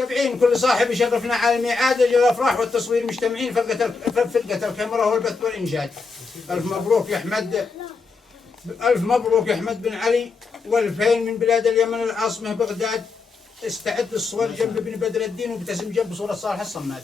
متابعين كل صاحب يشرفنا على الميعاد، أجل الأفراح والتصوير مجتمعين فرقة الكاميرا والبث والإنشاد. ألف مبروك يا أحمد، ألف مبروك يا أحمد بن علي، والفين من بلاد اليمن العاصمة بغداد. استعد للصور جنب ابن بدر الدين، وابتسم جنب صورة صالح الصماد.